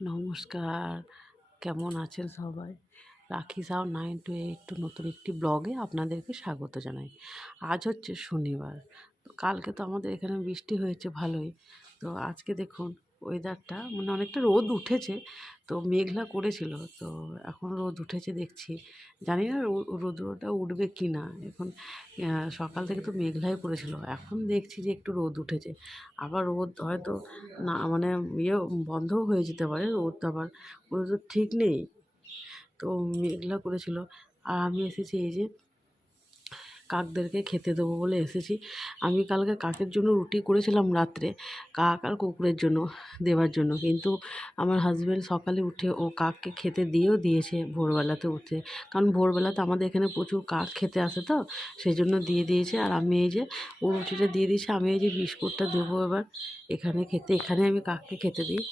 নমস্কার, কেমন আছেন সবাই? রাখি সাহ নাইন টু এইট নতুন একটি ব্লগে আপনাদেরকে স্বাগত জানাই। আজ হচ্ছে শনিবার কালকে তো আমাদের এখানে বৃষ্টি হয়েছে ভালোই। তো আজকে দেখুন ওয়েদারটা মানে অনেকটা রোদ উঠেছে, তো মেঘলা করেছিল, তো এখন রোদ উঠেছে দেখছি। জানি না রোদটা উঠবে কি না এখন সকাল থেকে তো মেঘলাই করেছিল, এখন দেখছি যে একটু রোদ উঠেছে। আবার রোদ হয়তো না মানে ইয়ে বন্ধও হয়ে যেতে পারে, রোদ আবার তো ঠিক নেই, তো মেঘলা করেছিল। আর আমি এসেছি এই যে কাকদেরকে খেতে দেবো বলে এসেছি। আমি কালকে কাকের জন্য রুটি করেছিলাম রাত্রে, কাক আর কুকুরের জন্য, দেওয়ার জন্য। কিন্তু আমার হাজব্যান্ড সকালে উঠে ও কাককে খেতে দিয়েও দিয়েছে ভোরবেলাতে উঠে। কারণ ভোরবেলাতে আমাদের এখানে প্রচুর কাক খেতে আসে তো সেই জন্য দিয়ে দিয়েছে। আর আমি এই যে, ও রুটিটা দিয়ে দিয়েছে, আমি এই যে বিস্কুটটা দেবো এবার, এখানে খেতে, এখানে আমি কাককে খেতে দিই।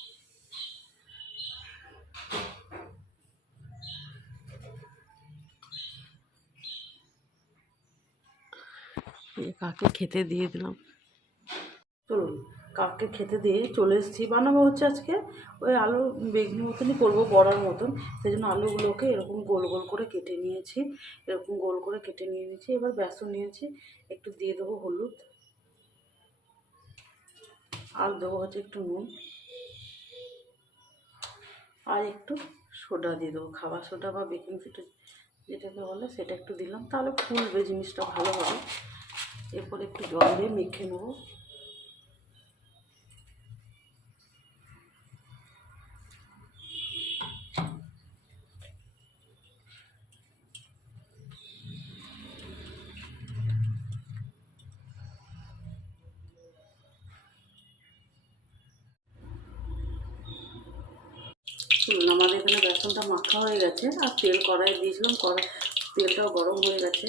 কাকে খেতে দিয়ে দিলাম। চলুন কাককে খেতে দিয়ে চলে এসেছি। বানাবো হচ্ছে আজকে ওই আলু বেগুনি মতনই করব, বড়ার মতন। সেই জন্য আলুগুলোকে এরকম গোল গোল করে কেটে নিয়েছি। এরকম গোল করে কেটে নিয়ে নিয়েছি। এবার বেসন নিয়েছি, একটু দিয়ে দেবো হলুদ। আর দেবো হচ্ছে একটু নুন। আর একটু সোডা দিয়ে দেবো। খাবার সোডা বা বেকিং সোডা যেটাকে বলে সেটা একটু দিলাম। তাহলে ফুলবে জিনিসটা, ভালো হবে। এরপর একটু জল দিয়ে মেখে নেব। শুনুন আমাদের এখানে বেসনটা মাখা হয়ে গেছে, আর তেল কড়াই দিয়েছিলাম, কড়াই তেলটাও গরম হয়ে গেছে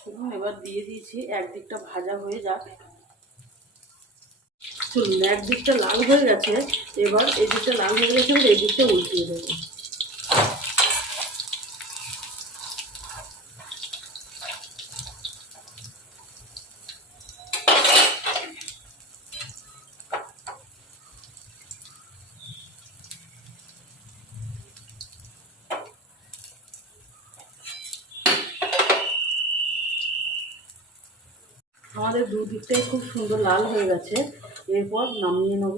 শুনুন এবার দিয়ে দিয়েছি, একদিকটা ভাজা হয়ে যাক। চলুন, একদিকটা লাল হয়ে গেছে, এবার এই দিকটা লাল হয়ে গেছে এই দিকটা উল্টিয়ে দেবো। আমাদের দুদিকটাই খুব সুন্দর লাল হয়ে গেছে। এরপর নামিয়ে নেব।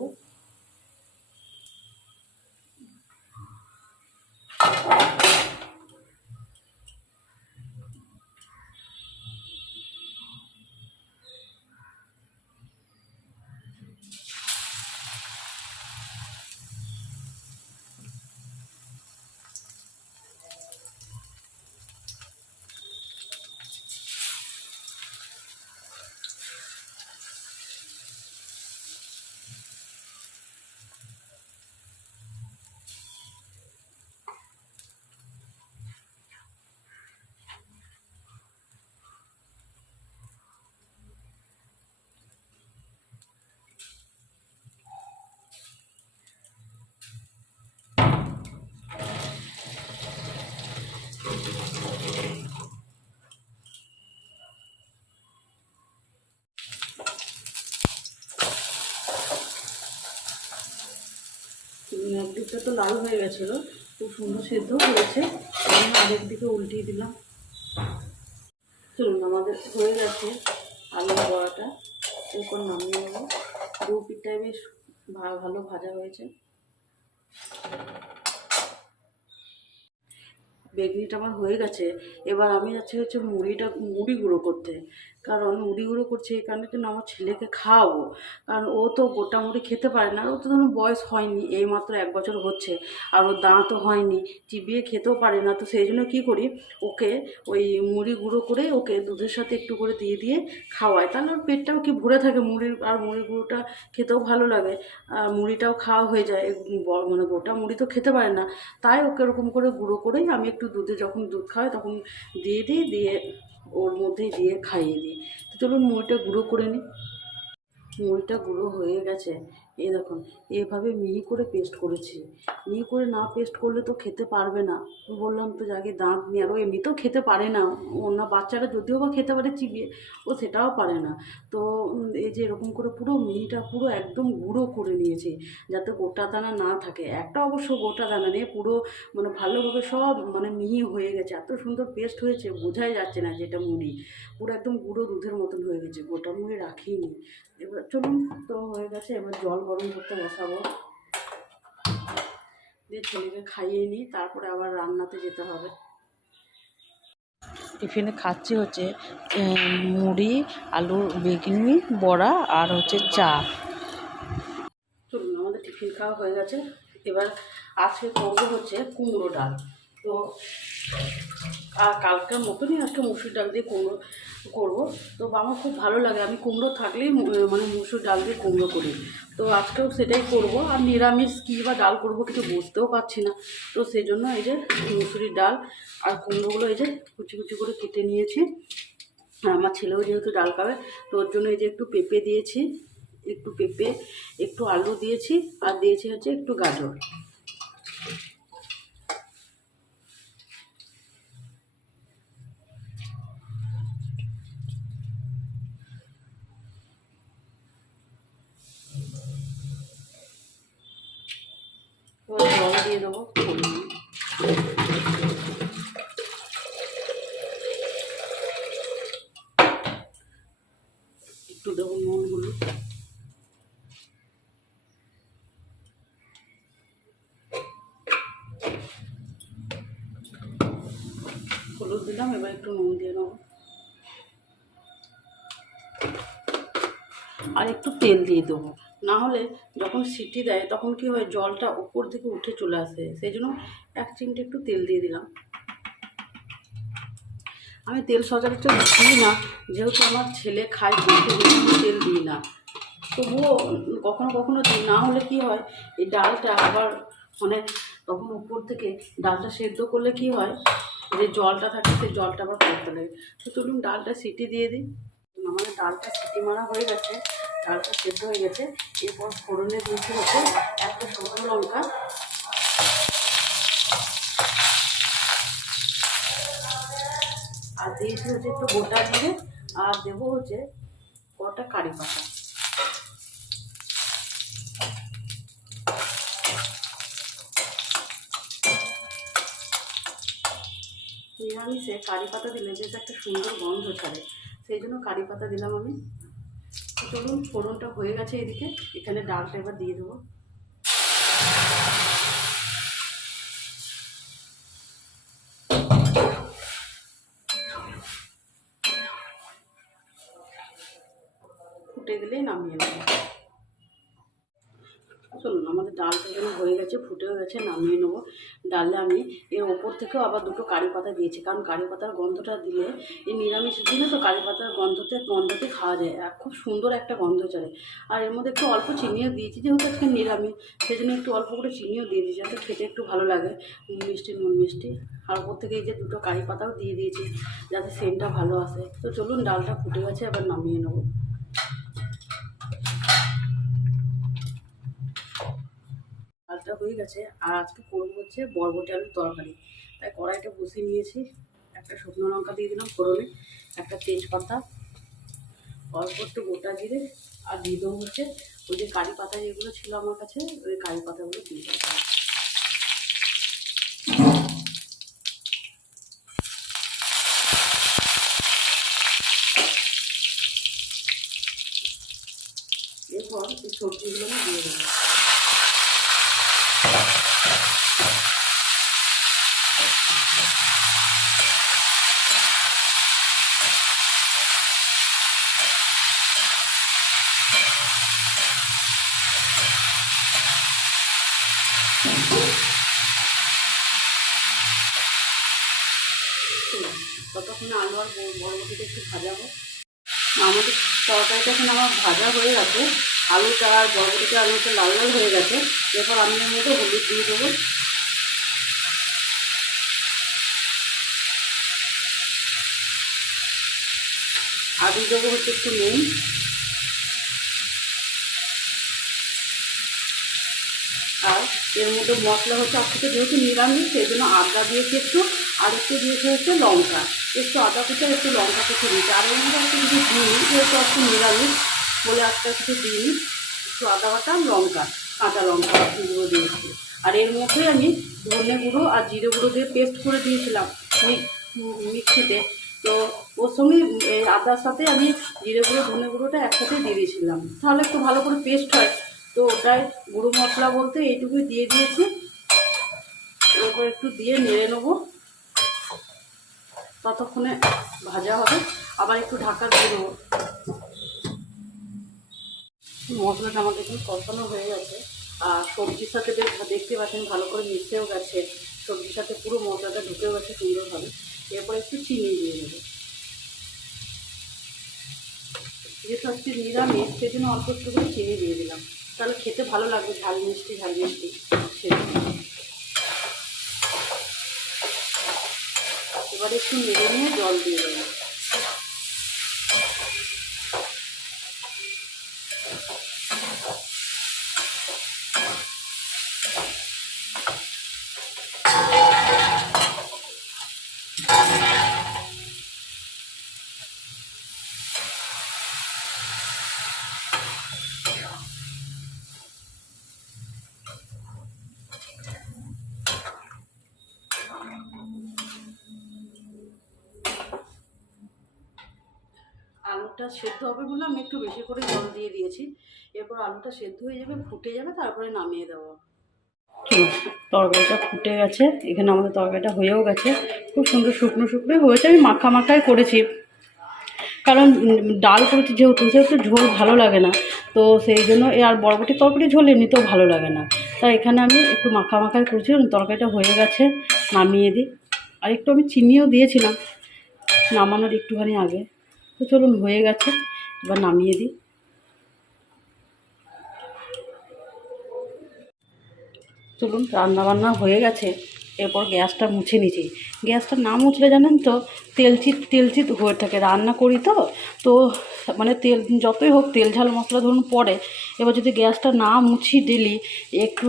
চুল তো লাল হয়ে গেছিল, খুব সুন্দর সেদ্ধ হয়েছে। আমি আরেক দিকে উল্টিয়ে দিলাম। চলুন, আমাদের হয়ে গেছে আলু বড়াটা। এরপর নামিয়ে নেব। পিঠটাই বেশ ভালো ভাজা হয়েছে। বেগনিটা আমার হয়ে গেছে। এবার আমি যাচ্ছি হচ্ছে মুড়িটা মুড়ি গুঁড়ো করতে। কারণ মুড়ি গুঁড়ো করছি এই কারণে জন্য আমার ছেলেকে খাওয়াবো। কারণ ও তো গোটা মুড়ি খেতে পারে না ও তো ধরুন বয়স হয়নি, এই মাত্র এক বছর হচ্ছে, আর ওর দাঁতও হয়নি, চিবিয়ে খেতেও পারে না। তো সেই জন্য কী করি, ওকে ওই মুড়ি গুঁড়ো করে ওকে দুধের সাথে একটু করে দিয়ে দিয়ে খাওয়াই। তাহলে ওর পেটটাও কি ভরে থাকে, মুড়ির আর মুড়ি গুঁড়োটা খেতেও ভালো লাগে, আর মুড়িটাও খাওয়া হয়ে যায়। মানে গোটা মুড়ি তো খেতে পারে না। তাই ওকে ওরকম করে গুঁড়ো করেই আমি একটু দুধে যখন দুধ খাওয়াই তখন দিয়ে দিই, দিয়ে ওর মধ্যেই দিয়ে খাইয়ে দিই। তো চলুন মুড়িটা গুঁড়ো করে নিই। মুড়িটা গুঁড়ো হয়ে গেছে। এই দেখুন, এভাবে মিহি করে পেস্ট করেছি। মিহি করে না পেস্ট করলে তো খেতে পারবে না। বললাম, তো যাকে দাঁত নিয়ে আর ও এমনিতেও খেতে পারে না। অন্য বাচ্চারা যদিও বা খেতে পারে, চিবিয়ে, ও সেটাও পারে না। তো এই যে এরকম করে পুরো মিহিটা পুরো একদম গুঁড়ো করে নিয়েছি, যাতে গোটা দানা না থাকে। একটা অবশ্য গোটা দানা নেই, পুরো মানে ভালোভাবে সব মানে মিহি হয়ে গেছে। এত সুন্দর পেস্ট হয়েছে, বোঝাই যাচ্ছে না যেটা মুড়ি। পুরো একদম গুঁড়ো দুধের মতন হয়ে গেছে, গোটা মুড়ি রাখিনি। এবার চলুন, তো হয়ে গেছে, এবার জল গরম করতে বসাবো। দিয়ে ছেলেকে খাইয়ে নিই তারপরে আবার রান্নাতে যেতে হবে। টিফিনে খাচ্ছি হচ্ছে মুড়ি আলুর বেগুনি বড়া আর হচ্ছে চা। চলুন আমাদের টিফিন খাওয়া হয়ে গেছে। এবার আজকে করব হচ্ছে কুমড়ো ডাল। তো আর কালকের মতনই আজকে মুসুর ডাল দিয়ে কুমড়ো করব। তো আমার খুব ভালো লাগে, আমি কুমড়ো থাকলেই মানে মুসুর ডাল দিয়ে কুমড়ো করি। তো আজকেও সেটাই করব, আর নিরামিষ কী বা ডাল করব কিছু বুঝতেও পারছি না। তো সেই জন্য এই যে মুসুরির ডাল আর কুমড়োগুলো এই যে কুচি কুচি করে কেটে নিয়েছি। আর আমার ছেলেও যেহেতু ডাল খাবে, তো ওর জন্য এই যে একটু পেঁপে দিয়েছি, একটু পেঁপে, একটু আলু দিয়েছি, আর দিয়েছি হচ্ছে একটু গাজর এবার জল দিয়ে দেবো। একটু দেবো নুন হলুদ হলুদ দিলাম, এবার একটু নুন দিয়ে নেব আর একটু তেল দিয়ে দেবো। না হলে যখন সিটি দেয় তখন কি হয় জলটা উপর থেকে উঠে চলে আসে, সেই জন্য এক চিমটে একটু তেল দিয়ে দিলাম। আমি তেল সচরাচর দিই না, যেহেতু আমার ছেলে খায় তেল দিই না। তবুও কখনো কখনো দিই না হলে কি হয়, এই ডালটা আবার মানে তখন উপর থেকে ডালটা সেদ্ধ করলে কি হয়, যে জলটা থাকে সেই জলটা আবার পড়তে লাগে। তো চলুন ডালটা সিটি দিয়ে দিই। আমাদের ডালটা সিটি মারা হয়ে গেছে। ডালটা সেদ্ধ হয়ে গেছে। এরপর ফোড়নে দিয়েছি হচ্ছে একটা শুকনো লঙ্কা। আর দিয়েছি হচ্ছে একটু গোটা দিয়ে আর দেবো হচ্ছে কটা কারি পাতা। নিরামিষে কারি পাতা দিলে বেশ একটা সুন্দর গন্ধ ছাড়ে। সেই জন্য কারি পাতা দিলাম আমি। চলুন ফোড়নটা হয়ে গেছে এদিকে। এখানে ডালটা এবার দিয়ে দেবো। ফুটে গেলেই নামিয়ে নেব। ডালটা যেন হয়ে গেছে, ফুটেও গেছে, নামিয়ে নেব। ডালে আমি এর ওপর থেকেও আবার দুটো কারি পাতা দিয়েছি, কারণ কারি পাতার গন্ধটা দিলে এই নিরামিষ দিনে তো কারি পাতার গন্ধতে গন্ধতে খাওয়া যায়, আর খুব সুন্দর একটা গন্ধ চলে। আর এর মধ্যে একটু অল্প চিনিও দিয়েছি, যেহেতু আজকে নিরামিষ সেই জন্য একটু অল্প করে চিনিও দিয়ে দিয়েছি, যাতে খেতে একটু ভালো লাগে, মিষ্টি, নুন মিষ্টি। আর ওপর থেকে এই যে দুটো কারি পাতাও দিয়ে দিয়েছি, যাতে সেন্টটা ভালো আসে। তো চলুন ডালটা ফুটে গেছে আবার নামিয়ে নেব। ডালটা হয়ে গেছে, আর আজকে করব হচ্ছে বরবটি আলুর তরকারি। তাই কড়াইটা বসিয়ে নিয়েছি, একটা শুকনো লঙ্কা দিয়ে দিলাম ফোড়নে, একটা তেজপাতা, অল্প একটু গোটা জিরে, আর দিয়ে দেবো হচ্ছে ওই যে কারি পাতা যেগুলো ছিল আমার কাছে, ওই কারি পাতাগুলো দিয়ে দেবো। এরপর সবজিগুলো দিয়ে দেবো। ততক্ষণে আলু আর বর- বরবটিটা একটু ভাজা হোক। আমাদের তরকারিটা এখন আমার ভাজা হয়ে গেছে। আলুটা আর বরবটিটা আলুটা লাল লাল হয়ে গেছে। এরপর আমি এর মধ্যে হলুদ দিয়ে দেবো। আর দিয়ে দেবো হচ্ছে একটু নুন। আর এর মধ্যে মশলা হচ্ছে আজকে যেহেতু নিরামিষ, সেই জন্য আদা দিয়েছি একটু, আর একটু দিয়েছে হচ্ছে লঙ্কা। একটু আদা কুচা একটু লঙ্কা কুচি দিয়েছি আর এর মধ্যে আজকে কিছু দিইনি যেহেতু আজকে নিরামিষ, বলে আজকে কিছু দিইনি একটু আদা বাটা আর লঙ্কা, কাঁচা লঙ্কা গুঁড়ো দিয়েছি। আর এর মধ্যে আমি ধনে গুঁড়ো আর জিরে গুঁড়ো দিয়ে পেস্ট করে দিয়েছিলাম মিক্সিতে। তো ওর সঙ্গে এই আদার সাথে আমি জিরে গুঁড়ো, ধনে গুঁড়োটা একসাথে দিয়ে দিয়েছিলাম। তাহলে একটু ভালো করে পেস্ট হয়। তো ওটাই গুঁড়ো মশলা বলতে এইটুকুই দিয়ে দিয়েছি। এরপর একটু দিয়ে নেড়ে নেব। ততক্ষণে ভাজা হবে। আবার একটু ঢাকা দিয়ে দেবো। মশলাটা আমাদের এখন কষানো হয়ে গেছে। আর সবজির সাথে বেশ দেখতে পাচ্ছেন, ভালো করে মিশেও গেছে। সবজির সাথে পুরো মশলাটা ঢুকেও গেছে সুন্দরভাবে। এরপর একটু চিনি দিয়ে দেবো। যেহেতু আজকে নিরামিষ সেই জন্য অল্প একটু করে চিনি দিয়ে দিলাম। তাহলে খেতে ভালো লাগবে ঝাল মিষ্টি ঝাল মিষ্টি সেজন্য এবার একটু নেড়ে নিয়ে জল দিয়ে দেবো। আলুটা সেদ্ধ হবে বলে আমি একটু বেশি করে জল দিয়ে দিয়েছি। এরপর আলুটা সেদ্ধ হয়ে যাবে, ফুটে যাবে, তারপরে নামিয়ে দেবো। তরকারিটা ফুটে গেছে, এখানে আমাদের তরকারিটা হয়েও গেছে। খুব সুন্দর শুকনো শুকনো হয়েছে, আমি মাখা মাখাই করেছি। কারণ ডাল করেছি যেহেতু, সেহেতু ঝোল ভালো লাগে না। তো সেই জন্য এ আর বরবটি তরকারি ঝোল এমনিতেও ভালো লাগে না। তাই এখানে আমি একটু মাখা মাখাই করেছি তরকারিটা হয়ে গেছে, নামিয়ে দিই। আর একটু আমি চিনিও দিয়েছিলাম, নামানোর একটুখানি আগে। তো চলুন, হয়ে গেছে। এবার নামিয়ে দিই। চলুন রান্না বান্না হয়ে গেছে। এরপর গ্যাসটা মুছে নিচ্ছি। গ্যাসটা না মুছলে জানেন তো তেলচিট তেলচিট হয়ে থাকে। রান্না করি তো তো মানে তেল, যতই হোক তেল ঝাল মশলা ধরুন পড়ে। এবার যদি গ্যাসটা না মুছি ডেলি একটু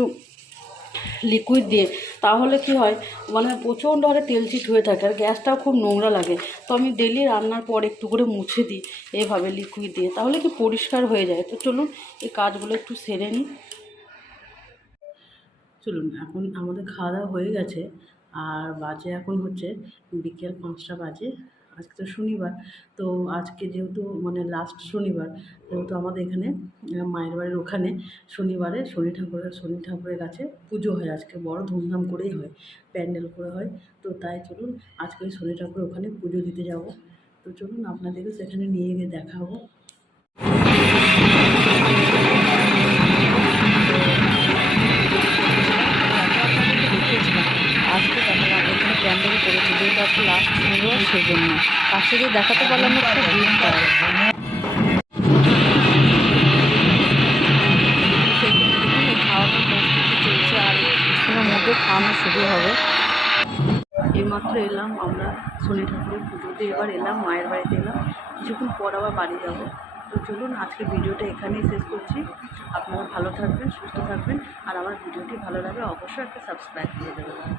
লিকুইড দিয়ে, তাহলে কি হয়? মানে প্রচণ্ড হারে তেলচিট হয়ে থাকে আর গ্যাসটাও খুব নোংরা লাগে। তো আমি ডেলি রান্নার পর একটু করে মুছে দিই এইভাবে লিকুইড দিয়ে, তাহলে কি পরিষ্কার হয়ে যায়? তো চলুন এই কাজগুলো একটু সেরে নিই। চলুন, এখন আমাদের খাওয়া দাওয়া হয়ে গেছে, আর বাজে এখন হচ্ছে বিকেল পাঁচটা বাজে। আজকে তো শনিবার, তো আজকে যেহেতু মানে লাস্ট শনিবার, যেহেতু আমাদের এখানে মায়ের বাড়ির ওখানে শনিবারে শনি ঠাকুরের শনি ঠাকুরের কাছে পুজো হয় আজকে, বড় ধুমধাম করেই হয়, প্যান্ডেল করে হয়, তো তাই চলুন আজকে শনি ঠাকুরের ওখানে পুজো দিতে যাব। তো চলুন আপনাদেরকে সেখানে নিয়ে গিয়ে দেখাবো। আজকে এখানে প্যান্ডেল করেছে মধ্যে খাওয়ানো হবে। এইমাত্র এলাম আমরা শনি ঠাকুরের পুজোতে। এবার এলাম, মায়ের বাড়িতে এলাম। কিছুক্ষণ পর আবার বাড়ি যাব। তো চলুন, আজকে ভিডিওটা এখানেই শেষ করছি। আপনারা ভালো থাকবেন, সুস্থ থাকবেন। আর আমার ভিডিওটি ভালো লাগে অবশ্যই একটা সাবস্ক্রাইব করে দেবেন।